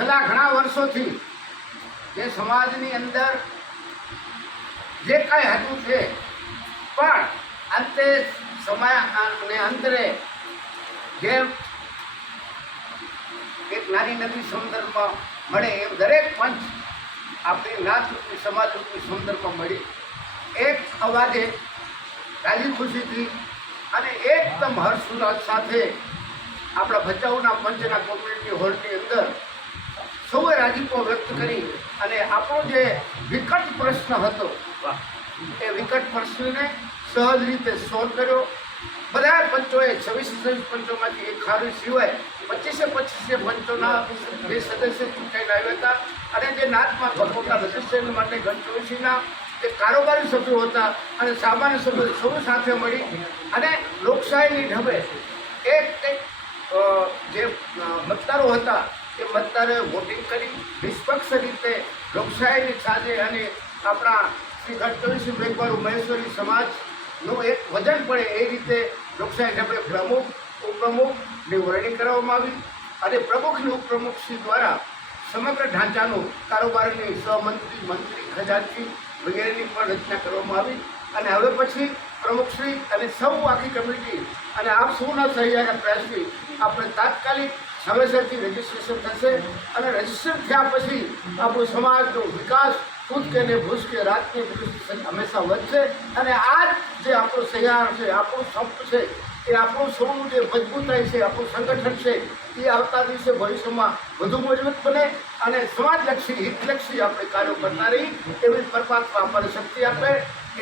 છેલ્લા ઘણા વર્ષોથી જે સમાજની અંદર જે કાંઈ હતું છે, પણ અંતે સમય અને અંતરે જેમ એક નાની નદી સમુદ્રમાં મળે એમ દરેક પંચ આપણી નાતરૂપી સમાજરૂપી સમુદ્રમાં મળી એક અવાજે રાજી ખુશીથી અને એકદમ હર્ષોલ્લાસ સાથે આપણા ભચાઉના પંચના કોમ્યુનિટી હોલની અંદર સૌએ રાજીપો વ્યક્ત કરી અને આપણો જે વિકટ પ્રશ્ન હતો એ વિકટ પ્રશ્નને સહજ રીતે સોલ્વ કર્યો. બધા પંચોએ 26 પંચોમાંથી એક ખારું સિવાય 25 પંચોના જે સદસ્ય ચૂંટાઈને આવ્યા હતા અને જે નાતમાં ભગવતા રજિસ્ટ્રેશન માટે ઘનચોવીસીના જે કારોબારી સભ્યો હતા અને સામાન્ય સભ્યો સૌ સાથે મળી અને લોકશાહીની ઢબે એક જે મતદારો હતા એ મતદારોએ વોટિંગ કરી નિષ્પક્ષ રીતે લોકશાહીની સાથે અને આપણા શ્રી ઘનચોવીસી બ્રેકવાળુ મહેશ્વરી સમાજનું એક વજન પડે એ રીતે લોકશાહી ઢબે પ્રમુખ ઉપપ્રમુખની વરણી કરવામાં આવી અને પ્રમુખની ઉપપ્રમુખશ્રી દ્વારા સમગ્ર ઢાંચાનું કારોબારની સહમંત્રી મંત્રી ખજાનચી વગેરેની પણ રચના કરવામાં આવી અને હવે પછી પ્રમુખશ્રી અને સૌ આખી કમિટી અને આપ સૌના સહયોગના પ્રયાસથી આપણે તાત્કાલિક સમયસરથી રજીસ્ટ્રેશન થશે અને રજીસ્ટર થયા પછી આપણો સમાજનો વિકાસ કૂદકે ને ભૂસકે રાતની હંમેશા વધશે અને આ જે આપણો સહિયાર છે, આપણું સંપ છે, એ આપણું સૌનું જે મજબૂતાઈ છે, આપણું સંગઠન છે, એ આવતા દિવસે ભવિષ્યમાં વધુ મજબૂત બને અને સમાજલક્ષી હિતલક્ષી આપણે કાર્યો કરતા રહી એવી પરમાત્મા આપણને શક્તિ આપે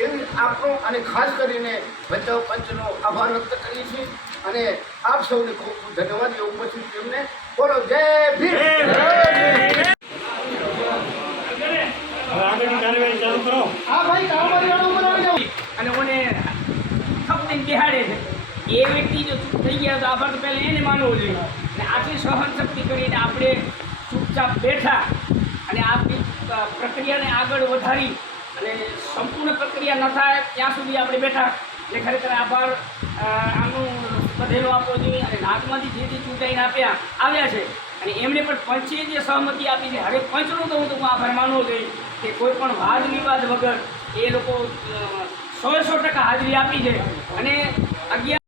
એવી આપણો અને ખાસ કરીને ભચાઉ પંચનો આભાર વ્યક્ત કરીએ છીએ અને આપ સૌને ખૂબ ખૂબ ધન્યવાદ. એ ઉપસ્થિત તેમને બોલો જય ભીમ. અને ઓને થપને બિહાડે છે એ વ્યક્તિ જો ચૂપ થઈ ગયા તો આભાર તો પહેલાં એને માનવો જોઈએ અને આટલી સહન શક્તિ કરીને આપણે ચૂપચાપ બેઠા અને આ પ્રક્રિયાને આગળ વધારી અને સંપૂર્ણ પ્રક્રિયા ન થાય ત્યાં સુધી આપણે બેઠા એટલે ખરેખર આભાર આનું બધેલો આપવો જોઈએ અને નાતમાંથી જે ચૂંટાઈને આવ્યા છે અને એમણે પણ પંચે જે સહમતિ આપી છે હવે પંચનો તો હું આભાર માનવો જોઈએ કે કોઈ પણ વાદ વિવાદ વગર એ લોકો 100% હાજરી આપી છે અને 11